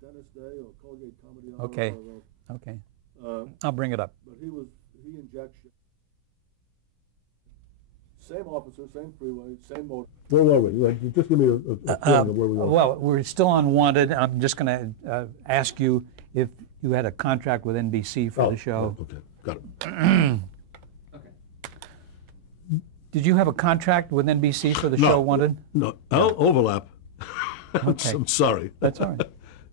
Dennis Day or Colgate Comedy Hour. Okay. Okay. I'll bring it up. But he injects you. Same officer, same freeway, same motor. Where were we? Just give me a feeling of where we were. Well, we're still on Wanted. I'm just going to ask you if you had a contract with NBC for the show. Okay, got it. Did you have a contract with NBC for the show Wanted? No, overlap. Okay. I'm sorry. That's all right.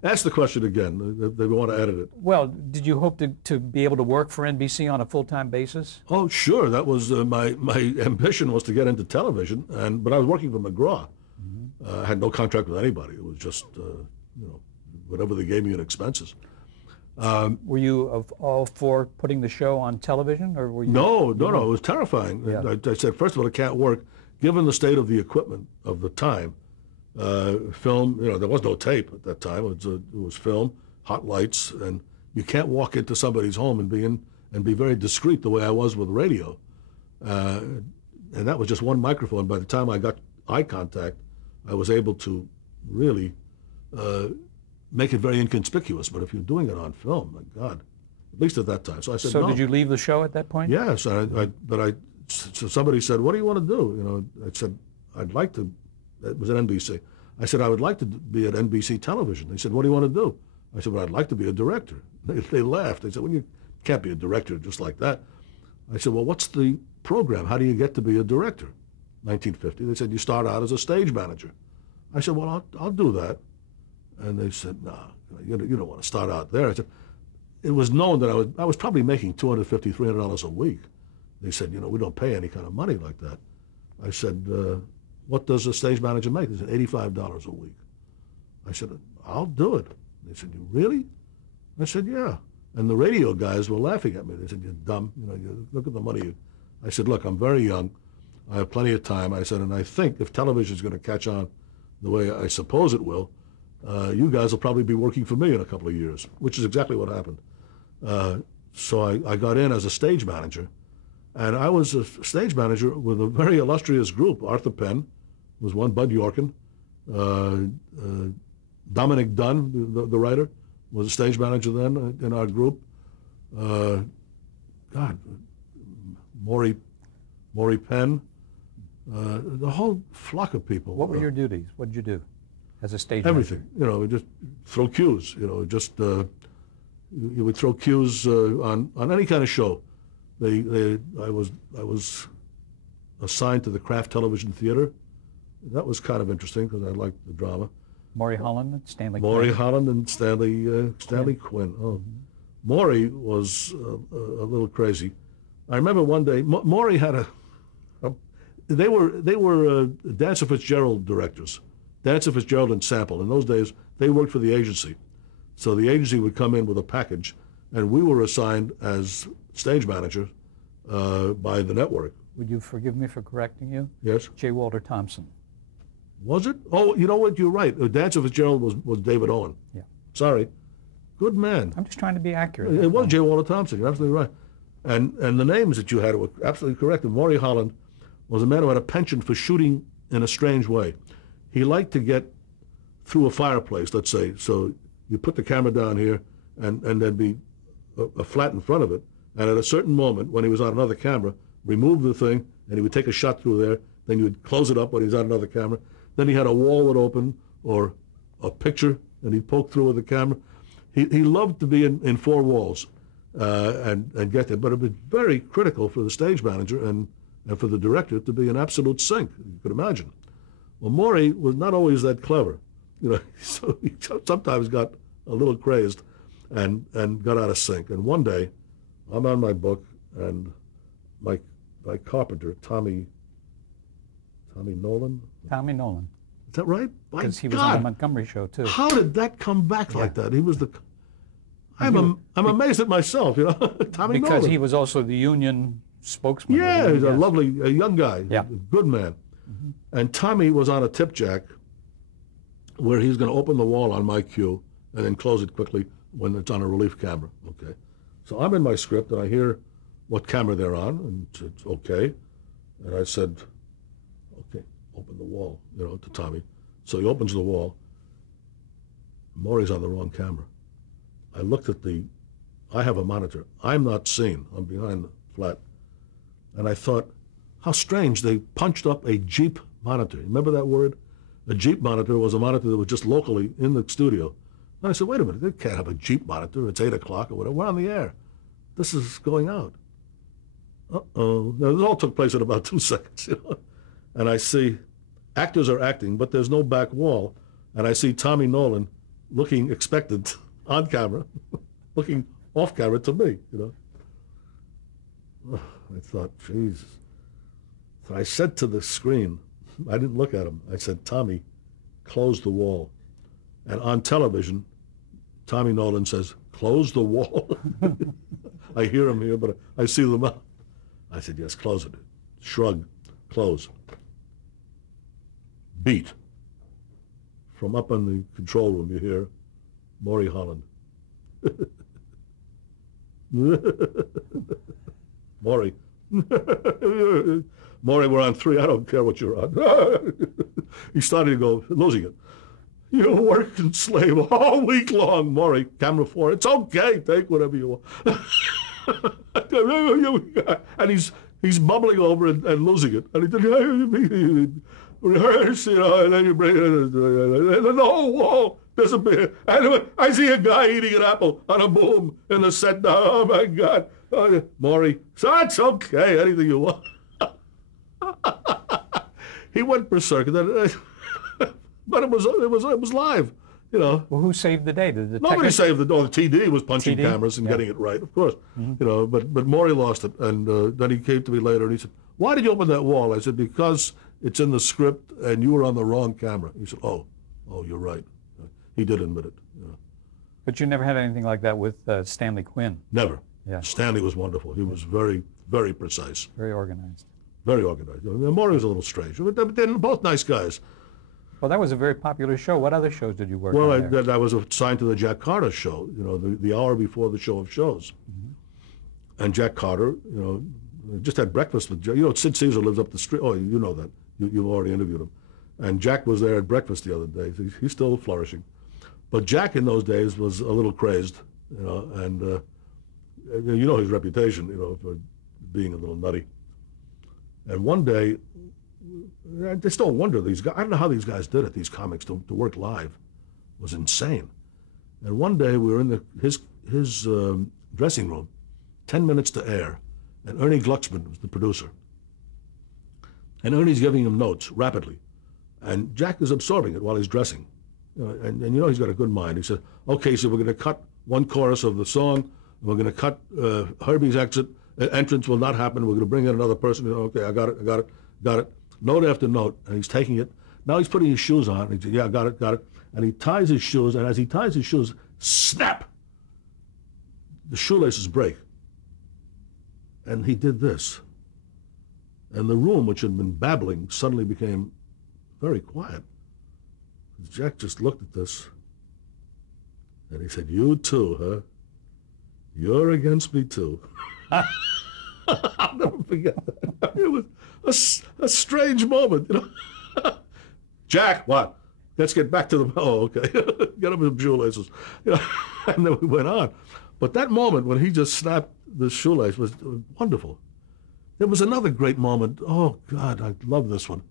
Ask the question again. They want to edit it. Well, did you hope to be able to work for NBC on a full-time basis? Oh, sure. That was my ambition was to get into television, but I was working for McGraw. I had no contract with anybody. It was just whatever they gave me in expenses. Were you all for putting the show on television, or were you? No. It was terrifying. Yeah. I said, first of all, it can't work, given the state of the equipment of the time. Film, there was no tape at that time. It was film, hot lights, and you can't walk into somebody's home and be very discreet the way I was with radio. And that was just one microphone. By the time I got eye contact, I was able to really make it very inconspicuous. But if you're doing it on film, my God, at least at that time. So I said, so no. Did you leave the show at that point? Yes, so somebody said, what do you want to do? I said, I'd like to. It was at NBC. I said, I would like to be at NBC Television. They said, what do you want to do? I said, well, I'd like to be a director. They laughed. They said, well, you can't be a director just like that. I said, well, what's the program? How do you get to be a director? 1950. They said, you start out as a stage manager. I said, well, I'll do that. And they said, no, you don't want to start out there. I said, it was known that I was probably making $250, $300 a week. They said, we don't pay any kind of money like that. I said, what does a stage manager make? They said, $85 a week. I said, I'll do it. They said, you really? I said, yeah. And the radio guys were laughing at me. They said, you're dumb. Look at the money. I said, look, I'm very young. I have plenty of time. I said, and I think if television is going to catch on the way I suppose it will, you guys will probably be working for me in a couple of years, which is exactly what happened. So I got in as a stage manager. And I was a stage manager with a very illustrious group. Arthur Penn was one, Bud Yorkin. Dominic Dunn, the writer, was a stage manager then in our group. Maury Penn, the whole flock of people. What were your duties? What did you do as a stage everything. manager? Just throw cues. You would throw cues on any kind of show. I was assigned to the Kraft Television Theater. That was kind of interesting because I liked the drama. Maury Holland and Stanley Maury Quinn. Holland and Stanley Quinn. Oh, Maury was a little crazy. I remember one day Maury had they were Dancer Fitzgerald directors, Dancer Fitzgerald and Sample. In those days, they worked for the agency, so the agency would come in with a package, and we were assigned as stage manager by the network. Would you forgive me for correcting you? Yes. J. Walter Thompson. Was it? Oh, you know what? You're right. Dancer Fitzgerald was David Owen. Yeah. Sorry. Good man. I'm just trying to be accurate. It was J. Walter Thompson. You're absolutely right. And the names that you had were absolutely correct. And Maury Holland was a man who had a penchant for shooting in a strange way. He liked to get through a fireplace, let's say. So you put the camera down here and then be a flat in front of it. And at a certain moment, when he was on another camera, remove the thing, and he would take a shot through there. Then you would close it up when he was on another camera. Then he had a wall would open or a picture, and he'd poke through with the camera. He loved to be in four walls and get there. But it was very critical for the stage manager and for the director to be in absolute sync, you could imagine. Well, Maury was not always that clever. So he sometimes got a little crazed and got out of sync. And one day, I'm on my book, and my carpenter, Tommy Nolan. Tommy Nolan. Is that right? Because he was on the Montgomery show too. How did that come back like that? He was the. I'm amazed at myself, Tommy Nolan. Because he was also the union spokesman. Yeah, he's a lovely, young guy. Yeah. Good man. Mm-hmm. And Tommy was on a tipjack where he's going to open the wall on my cue and then close it quickly when it's on a relief camera. Okay. So I'm in my script and I hear what camera they're on, and it's okay. And I said, okay, open the wall, to Tommy. So he opens the wall. Maury's on the wrong camera. I looked at I have a monitor. I'm not seen. I'm behind the flat. And I thought, how strange, they punched up a Jeep monitor. Remember that word? A Jeep monitor was a monitor that was just locally in the studio. And I said, wait a minute, they can't have a Jeep monitor. It's 8 o'clock or whatever. We're on the air. This is going out. Uh-oh. Now, this all took place in about 2 seconds, you know. And I see actors are acting, but there's no back wall. And I see Tommy Nolan looking expectant on camera, looking off camera to me, you know. I thought, Jesus. So I said to the screen, I didn't look at him. I said, Tommy, close the wall. And on television, Tommy Nolan says, close the wall. I hear him here, but I see them out. I said, yes, close it. Shrug, close. Beat. From up in the control room, you hear Maury Holland. Maury. Maury, we're on 3. I don't care what you're on. He started to go, losing it. You working slave all week long, Maury. Camera 4. It's okay. Take whatever you want. And he's bubbling over and losing it. And he said, rehearse, you know, and then you bring it, and the whole wall disappears. And I see a guy eating an apple on a boom in the set now. Oh my God. Maury, so that's okay. Anything you want. He went berserk, but it was live, you know. Well, who saved the day? Nobody saved the day. The TD was punching cameras and getting it right, of course. You know, but Maury lost it, and then he came to me later and he said, "Why did you open that wall?" I said, "Because it's in the script and you were on the wrong camera." He said, "Oh, you're right." He did admit it. You know. But you never had anything like that with Stanley Quinn. Never. Yeah. Stanley was wonderful. He was very, very precise. Very organized. Very organized. Maury was a little strange, but they're both nice guys. Well, that was a very popular show. What other shows did you work on? Well, I was assigned to the Jack Carter show, you know, the hour before the show of shows. Mm-hmm. And Jack Carter, you know, just had breakfast with Jack. You know, Sid Caesar lives up the street. Oh, you know that. You've already interviewed him. And Jack was there at breakfast the other day. He's still flourishing. But Jack in those days was a little crazed, you know, and you know his reputation, you know, for being a little nutty. And one day, I just don't wonder these guys. I don't know how these guys did it. These comics to work live it was insane. And one day we were in his dressing room, 10 minutes to air, and Ernie Glucksman was the producer. And Ernie's giving him notes rapidly, and Jack is absorbing it while he's dressing. And you know he's got a good mind. He said, "Okay, so we're going to cut one chorus of the song. And we're going to cut Herbie's entrance will not happen. We're going to bring in another person." Okay, I got it. Note after note, and he's taking it. Now he's putting his shoes on. And he said, "Yeah, got it." And he ties his shoes, and as he ties his shoes, snap! The shoelaces break. And he did this. And the room, which had been babbling, suddenly became very quiet. Jack just looked at this, and he said, "You too, huh? You're against me too." I'll never forget that. It was a strange moment, you know. Jack, what? Let's get back to the. Oh, okay. Get him his shoelaces, you know. And then we went on. But that moment when he just snapped the shoelace was wonderful. There was another great moment. Oh God, I love this one.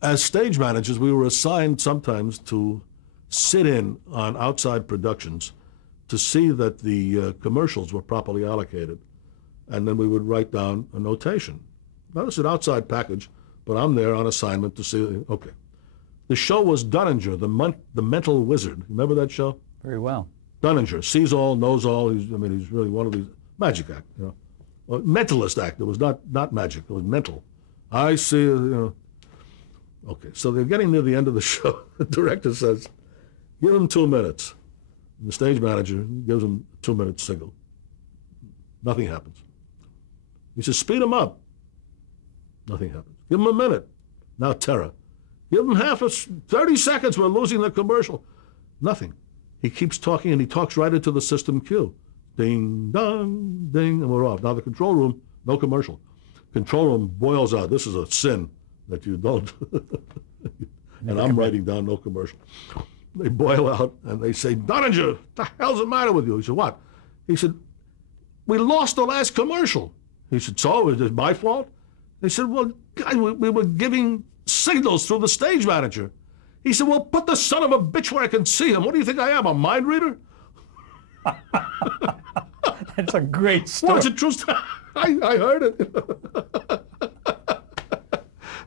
As stage managers, we were assigned sometimes to sit in on outside productions to see that the commercials were properly allocated. And then we would write down a notation. Now, this is an outside package, but I'm there on assignment to see, okay. The show was Dunninger, the mental wizard. Remember that show? Very well. Dunninger, sees all, knows all. He's really one of these, magic act, you know. Well, mentalist act. It was not magic, it was mental. I see, you know. Okay, so they're getting near the end of the show. The director says, "Give him 2 minutes." And the stage manager gives him a 2-minute signal. Nothing happens. He says, "Speed him up." Nothing happens. "Give him a minute." Now terror. "Give him 30 seconds. We're losing the commercial." Nothing. He keeps talking, and he talks right into the system cue. Ding, dong, ding, and we're off. Now the control room, no commercial. Control room boils out. This is a sin that you don't. And I'm writing down no commercial. they boil out and they say, Donninger, what the hell's the matter with you? He said, what? He said, we lost the last commercial. He said, so is it my fault? They said, well, guys, we were giving signals through the stage manager. He said, well, put the son of a bitch where I can see him. What do you think I am, a mind reader? That's a great story. Well, it's a true story. I heard it.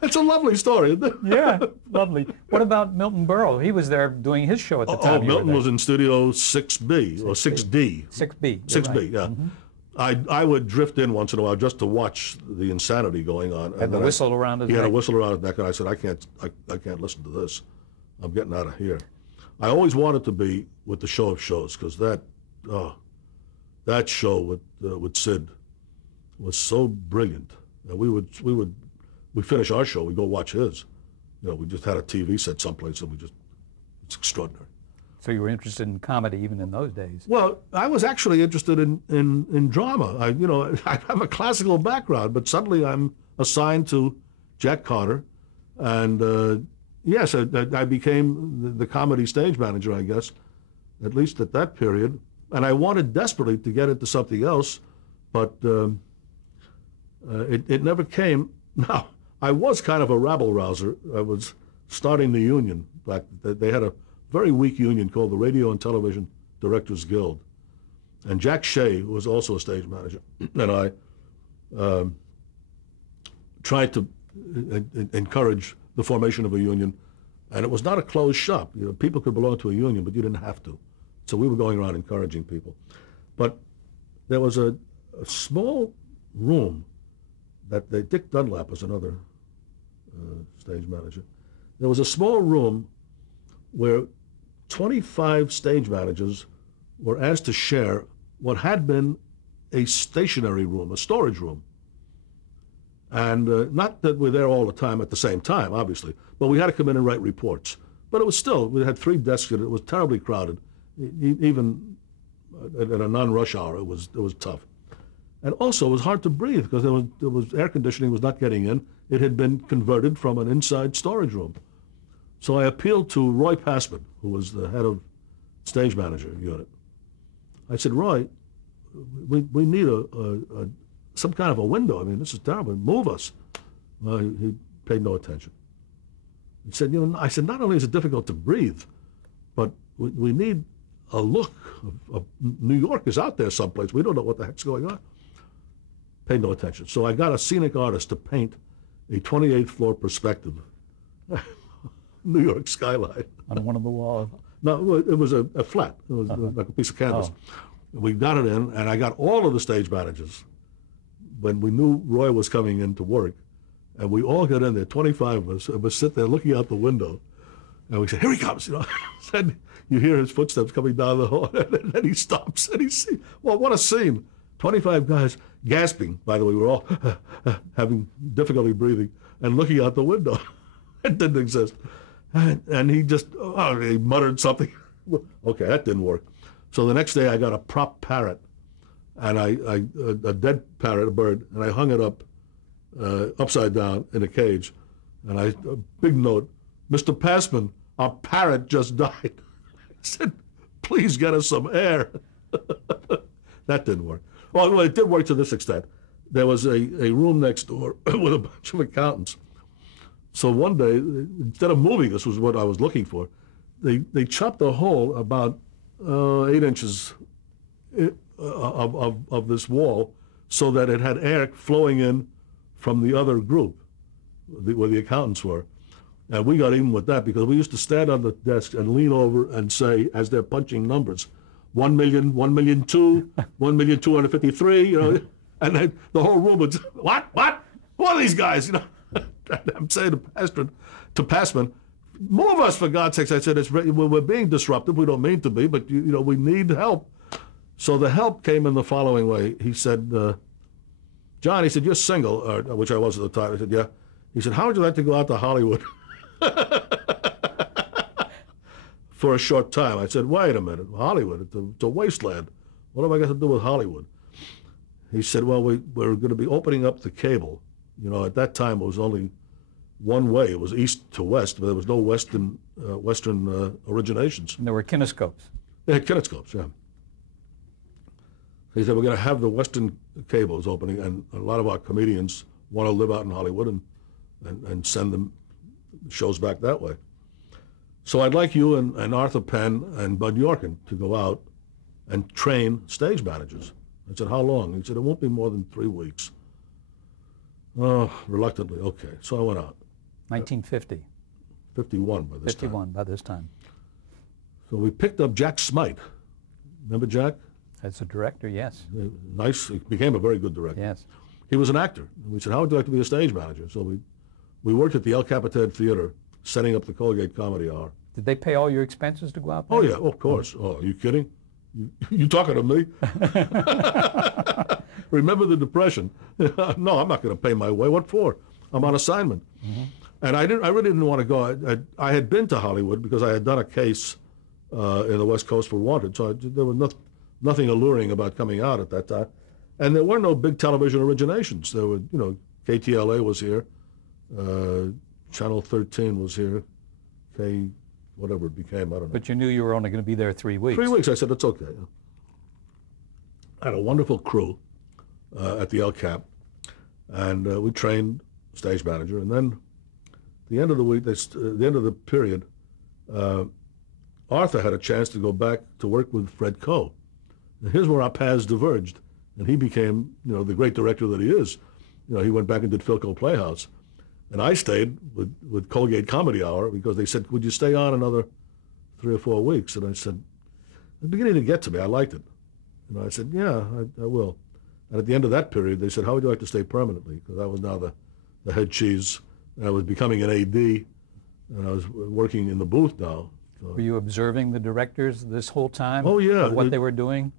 It's a lovely story, isn't it? Yeah, lovely. What about Milton Berle? He was there doing his show at the time. Oh, Milton was in Studio 6B or 6D. 6B. 6B, right. yeah. Mm-hmm. I would drift in once in a while just to watch the insanity going on. Had the whistle around his neck. He had a whistle around his neck, and I said, I can't listen to this. I'm getting out of here. I always wanted to be with the Show of Shows because that show with Sid was so brilliant. We finish our show, we go watch his. You know, we just had a TV set someplace, and it's extraordinary. So you were interested in comedy even in those days? Well, I was actually interested in drama. I have a classical background, but suddenly I'm assigned to Jack Carter, and yes, I became the comedy stage manager, I guess, at least at that period. And I wanted desperately to get into something else, but it never came. Now, I was kind of a rabble-rouser. I was starting the union. They had a very weak union called the Radio and Television Directors Guild. And Jack Shea, who was also a stage manager, and I tried to encourage the formation of a union. And it was not a closed shop. You know, people could belong to a union, but you didn't have to. So we were going around encouraging people. But there was a small room that Dick Dunlap was another stage manager. There was a small room where 25 stage managers were asked to share what had been a stationary room, a storage room. And not that we're there all the time at the same time, obviously, but we had to come in and write reports. But it was still, we had 3 desks in it. It was terribly crowded. Even at a non-rush hour, it was tough. And also, it was hard to breathe because there was air conditioning was not getting in. It had been converted from an inside storage room. So I appealed to Roy Passman, who was the head of stage manager unit. I said, Roy, we need some kind of a window. I mean, this is terrible. Move us. Well, he paid no attention. He said, I said, not only is it difficult to breathe, but we need a look of New York is out there someplace. We don't know what the heck's going on. Paid no attention. So I got a scenic artist to paint a 28th floor perspective, New York skyline. On one of the walls? No, it was a flat. It was like a piece of canvas. We got it in, and I got all of the stage managers when we knew Roy was coming in to work, and we all got in there, 25 of us, and we sit there looking out the window, and we said, here he comes, And you hear his footsteps coming down the hall, and then he stops, and well, what a scene. 25 guys gasping, by the way, we were all having difficulty breathing, and looking out the window. It didn't exist. And he just, he muttered something. Okay, that didn't work. So the next day I got a prop parrot, and a dead parrot, a bird, and I hung it up upside down in a cage. And a big note, Mr. Passman, our parrot just died. I said, please get us some air. That didn't work. Well, it did work to this extent. There was a room next door with a bunch of accountants. So one day, instead of moving, this was what I was looking for, they chopped a hole about 8 inches of this wall so that it had air flowing in from the other group, where the accountants were. And we got even with that because we used to stand on the desk and lean over and say, as they're punching numbers, 1 million, 1,000,002, 1,253, and then the whole room would, what? Who are these guys? I'm saying to Passman, move us for God's sakes. I said, we're being disruptive. We don't mean to be, but we need help. So the help came in the following way. He said, John, he said, you're single, which I was at the time. I said, yeah. He said, how would you like to go out to Hollywood for a short time? I said, wait a minute, Hollywood, it's a wasteland. What have I got to do with Hollywood? He said, well, we're going to be opening up the cable. At that time it was only one way. It was east to west, but there was no western originations. And there were kinescopes. They had kinescopes, yeah. He said, we're going to have the western cables opening, and a lot of our comedians want to live out in Hollywood and send them shows back that way. So I'd like you and Arthur Penn and Bud Yorkin to go out and train stage managers. I said, how long? He said, it won't be more than 3 weeks. Oh, reluctantly, okay. So I went out. 1950. 51 by this time. 51 by this time. So we picked up Jack Smite. Remember Jack? As a director, yes. Nice. He became a very good director. Yes. He was an actor. And we said, how would you like to be a stage manager? So we worked at the El Capitan Theater, setting up the Colgate Comedy Hour. Did they pay all your expenses to go out there? Oh, yeah, of course. Oh, are you kidding? You talking to me? Remember the Depression? No, I'm not going to pay my way. What for? I'm on assignment. Mm-hmm. And I really didn't want to go. I had been to Hollywood because I had done a case in the West Coast for Wanted, so there was nothing alluring about coming out at that time. And there were no big television originations. There were, KTLA was here, Channel 13 was here, whatever it became, I don't know. But you knew you were only going to be there 3 weeks. 3 weeks. I said, it's okay. I had a wonderful crew at the El Cap, and we trained stage manager. And then at the end of the week, the end of the period, Arthur had a chance to go back to work with Fred Coe. And here's where our paths diverged. And he became, the great director that he is. He went back and did Philco Playhouse. And I stayed with Colgate Comedy Hour because they said, would you stay on another 3 or 4 weeks? And I said, it's beginning to get to me. I liked it. And I said, yeah, I will. And at the end of that period, they said, how would you like to stay permanently? Because I was now the head cheese. And I was becoming an AD. And I was working in the booth now. So. Were you observing the directors this whole time? Oh, yeah. What they were doing?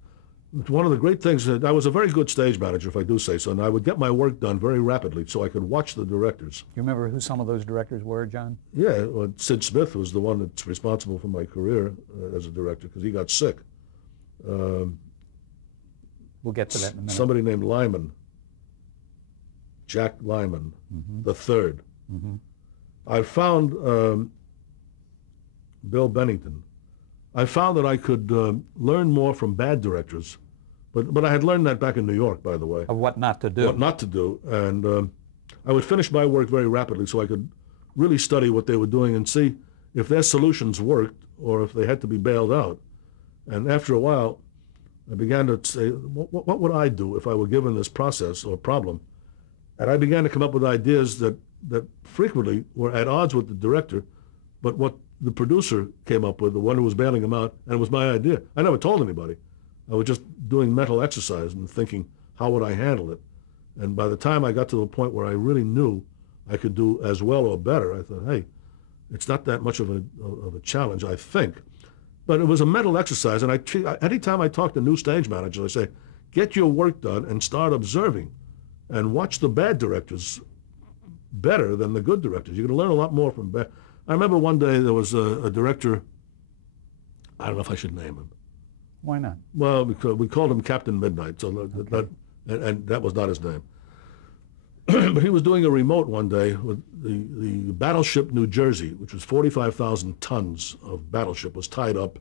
One of the great things, I was a very good stage manager, if I do say so, and I would get my work done very rapidly so I could watch the directors. You remember who some of those directors were, John? Yeah, well, Sid Smith was the one that's responsible for my career as a director because he got sick. We'll get to that in a minute. Somebody named Lyman, Jack Lyman, the third. Mm-hmm. I found Bill Bennington. I found that I could learn more from bad directors, but I had learned that back in New York, by the way. Of what not to do. What not to do, and I would finish my work very rapidly so I could really study what they were doing and see if their solutions worked or if they had to be bailed out. And after a while, I began to say, what would I do if I were given this process or problem? And I began to come up with ideas that frequently were at odds with the director, but what the producer came up with, the one who was bailing him out, and it was my idea. I never told anybody. I was just doing mental exercise and thinking, how would I handle it? And by the time I got to the point where I really knew I could do as well or better, I thought, hey, it's not that much of a challenge, I think. But it was a mental exercise, and anytime I talk to new stage managers, I say, get your work done and start observing and watch the bad directors better than the good directors. You're going to learn a lot more from bad. I remember one day there was a director, I don't know if I should name him. Why not? Well, because we called him Captain Midnight, so and that was not his name. But he was doing a remote one day with the battleship New Jersey, which was 45,000 tons of battleship, was tied up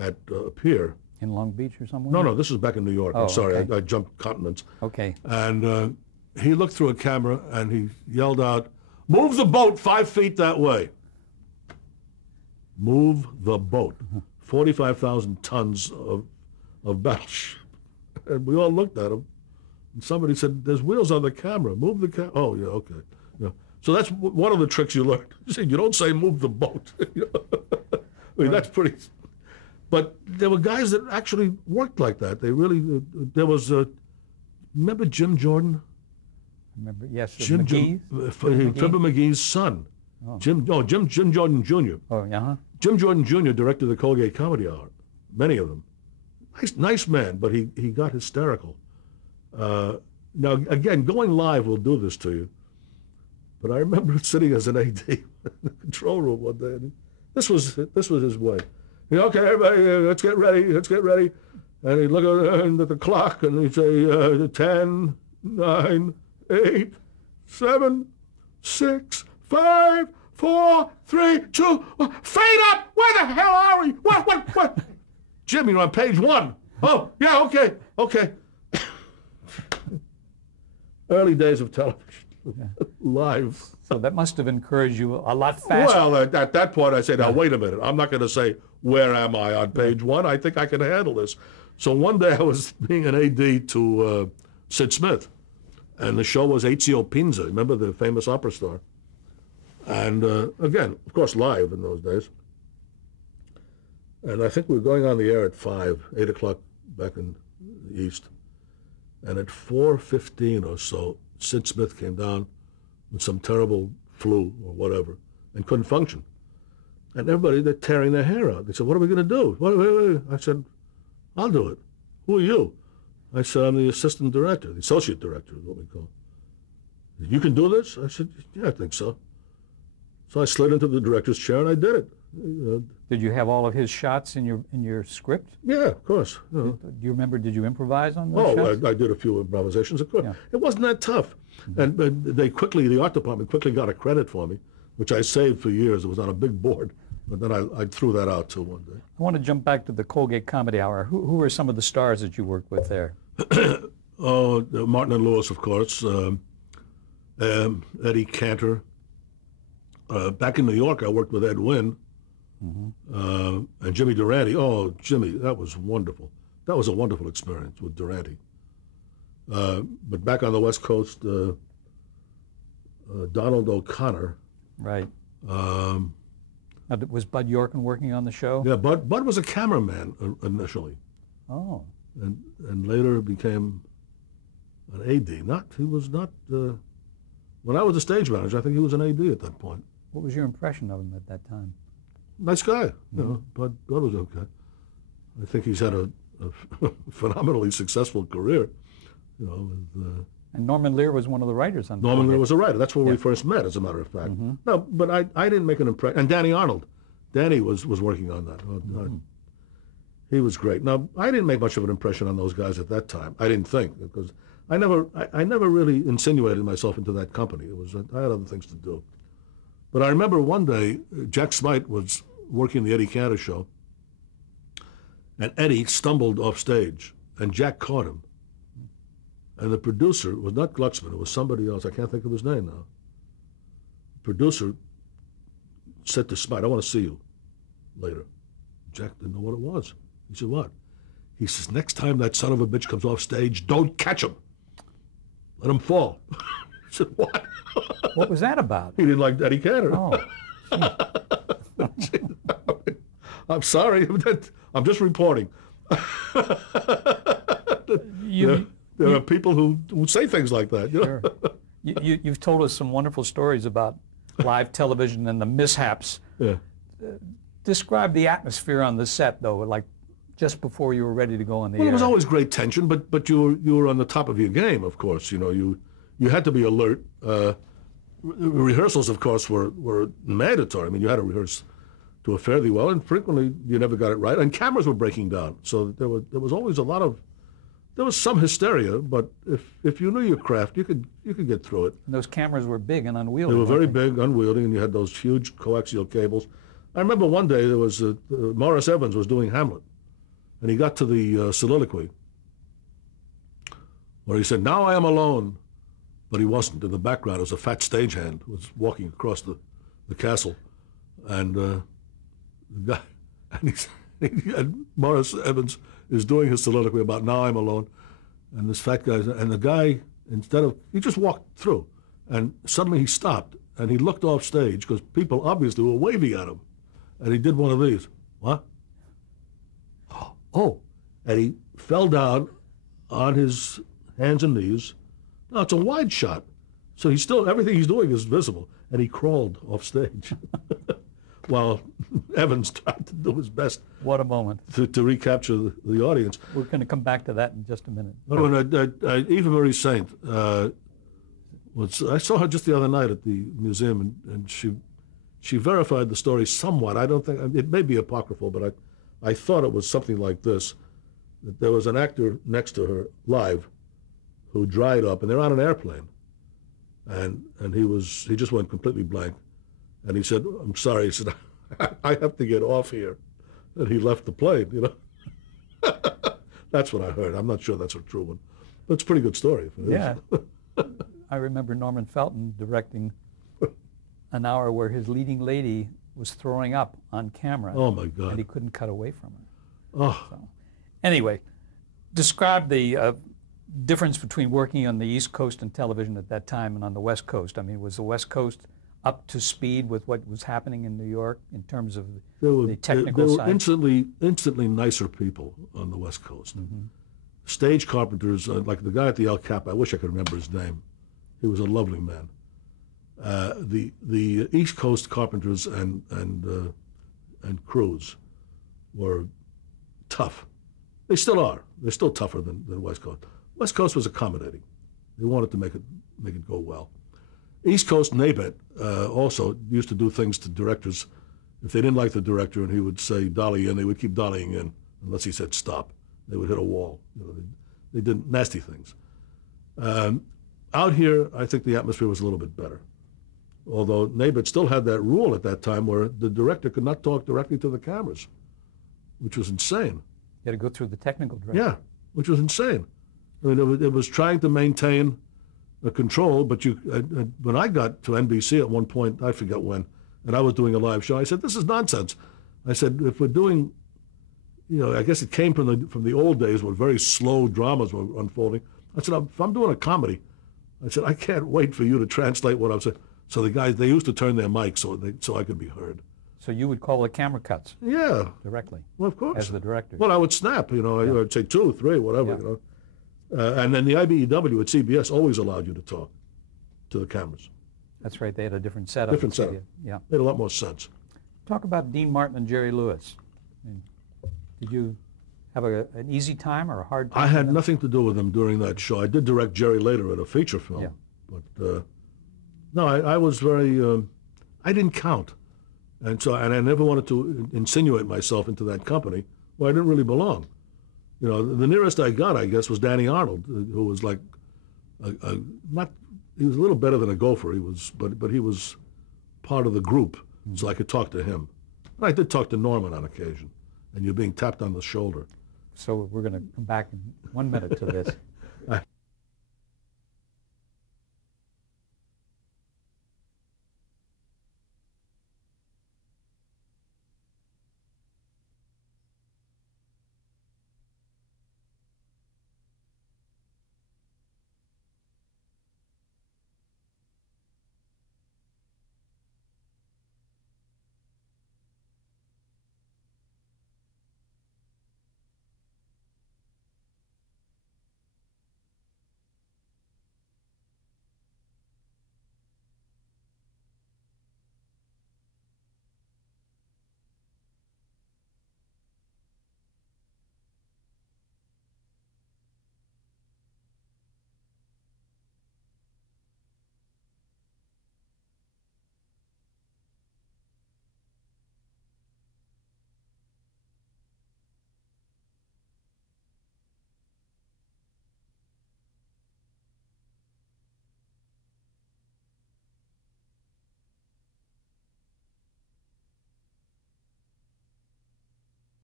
at a pier. In Long Beach or somewhere? No, this was back in New York. Oh, I'm sorry, okay. I jumped continents. Okay. And he looked through a camera and he yelled out, move the boat 5 feet that way. Move the boat. 45,000 tons of battleship. And we all looked at him. And somebody said, there's wheels on the camera. Move the camera. Oh, yeah, okay. Yeah. So that's one of the tricks you learn. You don't say move the boat. I mean, that's pretty... But there were guys that actually worked like that. They really... there was... remember Jim Jordan? Remember, yes, Jim McGee? Fibber McGee's son. Oh. Jim Jordan Jr. Oh, yeah. Jim Jordan Jr. directed the Colgate Comedy Hour, many of them. Nice man, but he got hysterical. Now, again, going live will do this to you. But I remember sitting as an AD in the control room one day. And this was his way. Okay, everybody, let's get ready. And he'd look at the clock and he'd say, 10, 9, 8, 7, 6, 5, 4, 3, 2, 1. Fade up! Where the hell are we? What? Jim, you're on page 1. Oh, yeah, okay. Early days of television, live. So that must have encouraged you a lot faster. Well, at that point, I said, now, wait a minute. I'm not going to say, where am I on page 1? I think I can handle this. So one day I was being an AD to Sid Smith, and the show was Ezio Pinza, remember the famous opera star? And again, of course, live in those days. And I think we were going on the air at 8 o'clock back in the East. And at 4:15 or so, Sid Smith came down with some terrible flu or whatever and couldn't function. And everybody, they're tearing their hair out. They said, what are we going to do? Wait. I said, I'll do it. Who are you? I said, I'm the assistant director, the associate director is what we call it. You can do this? I said, yeah, I think so. So I slid into the director's chair and I did it. Did you have all of his shots in your script? Yeah, of course. Do you remember, did you improvise on those shots? I did a few improvisations, of course. Yeah. It wasn't that tough. Mm-hmm. And the art department quickly got a credit for me, which I saved for years. It was on a big board. But then I threw that out too one day. I want to jump back to the Colgate Comedy Hour. Who were some of the stars that you worked with there? Martin and Lewis, of course. Eddie Cantor. Back in New York, I worked with Ed Wynn. Mm-hmm. And Jimmy Durante. Oh, Jimmy, that was wonderful. That was a wonderful experience with Durante. But back on the West Coast, Donald O'Connor. Right. Was Bud Yorkin working on the show? Yeah, Bud was a cameraman initially. Oh. And later became an AD. He was not. When I was a stage manager, I think he was an AD at that point. What was your impression of him at that time? Nice guy. Mm-hmm. You know, Bud was okay. I think he's had a phenomenally successful career. You know, with, and Norman Lear was one of the writers on. Norman Lear was a writer. That's where we first met, as a matter of fact. Mm-hmm. No, but I didn't make an impression. And Danny Arnold, Danny was working on that. Mm-hmm. He was great. Now I didn't make much of an impression on those guys at that time. I didn't think, because I never really insinuated myself into that company. I had other things to do. But I remember one day Jack Smite was working the Eddie Cantor show, and Eddie stumbled off stage, and Jack caught him. And the producer was not Glucksman, it was somebody else. I can't think of his name now. The producer said to Smite, I want to see you later. Jack didn't know what it was. He said, what? He says, next time that son of a bitch comes off stage, don't catch him. Let him fall. I said, what? What was that about? He didn't like Eddie Cantor. Oh. I'm sorry. I'm just reporting. There are people who say things like that. You know? Sure. You've told us some wonderful stories about live television and the mishaps. Yeah. Describe the atmosphere on the set, though, like just before you were ready to go on the air. Well, it was always great tension, but you were on the top of your game, of course. You know, you had to be alert. Rehearsals, of course, were mandatory. I mean, you had to rehearse to a fairly well, and frequently you never got it right. And cameras were breaking down, so there was always there was some hysteria. But if you knew your craft, you could get through it. And those cameras were big and unwieldy. They were very big, unwieldy, and you had those huge coaxial cables. I remember one day there was Morris Evans was doing Hamlet, and he got to the soliloquy where he said, "Now I am alone," but he wasn't. In the background, was a fat stagehand who was walking across the castle, and the guy, and Morris Evans is doing his soliloquy about "Now I'm alone," and this fat guy, and the guy, he just walked through, and suddenly he stopped and he looked off stage because people obviously were waving at him. And he did one of these. What? Oh. And he fell down on his hands and knees. Now, it's a wide shot. So everything he's doing is visible. And he crawled off stage while Evans tried to do his best. What a moment. To recapture the audience. We're going to come back to that in just a minute. Eva Marie Saint, I saw her just the other night at the museum, and she verified the story somewhat. I don't think, it may be apocryphal, but I thought it was something like this, that there was an actor next to her live who dried up, and they're on an airplane, and he just went completely blank, and he said, "I'm sorry." He said, "I have to get off here," and he left the plane. You know, that's what I heard. I'm not sure that's a true one, but it's a pretty good story. If it Yeah. is. I remember Norman Felton directing an hour where his leading lady was throwing up on camera. Oh my And he God. couldn't cut away from her. Oh, So, anyway, describe the difference between working on the East Coast and television at that time and on the West Coast. I mean, was the West Coast up to speed with what was happening in New York in terms of the technical there were side? instantly nicer people on the West Coast. Mm-hmm. Stage carpenters, like the guy at the El Cap, I wish I could remember his name. He was a lovely man. The East Coast carpenters and crews were tough. They still are. They're still tougher than West Coast. West Coast was accommodating. They wanted to make it go well. East Coast NABET also used to do things to directors. If they didn't like the director and he would say dolly in, they would keep dollying in unless he said stop. They would hit a wall. You know, they did nasty things. Out here, I think the atmosphere was a little bit better. Although NABET still had that rule at that time where the director could not talk directly to the cameras, which was insane. You had to go through the technical director. Yeah, which was insane. I mean, it was trying to maintain a control, but when I got to NBC at one point, I forget when, and I was doing a live show, I said, "This is nonsense." I said, "If we're doing, I guess it came from the old days where very slow dramas were unfolding." I said, "If I'm doing a comedy," I said, "I can't wait for you to translate what I'm saying." So the guys, they used to turn their mics so I could be heard. So you would call the camera cuts Yeah, directly well, of course. as the director. Well, I would snap, I'd say 2, 3, whatever, Yeah. And then the IBEW at CBS always allowed you to talk to the cameras. That's right. They had a different setup. Different setup. Yeah. Made a lot more sense. Talk about Dean Martin and Jerry Lewis. I mean, did you have an easy time or a hard time? I with had them? nothing to do with them during that show. I did direct Jerry later at a feature film. Yeah. But, no, I was very, I didn't count. And I never wanted to insinuate myself into that company where I didn't really belong. The nearest I got, I guess, was Danny Arnold, who was like, he was a little better than a gopher. But he was part of the group, so I could talk to him. And I did talk to Norman on occasion, and you're being tapped on the shoulder. So we're going to come back in 1 minute to this.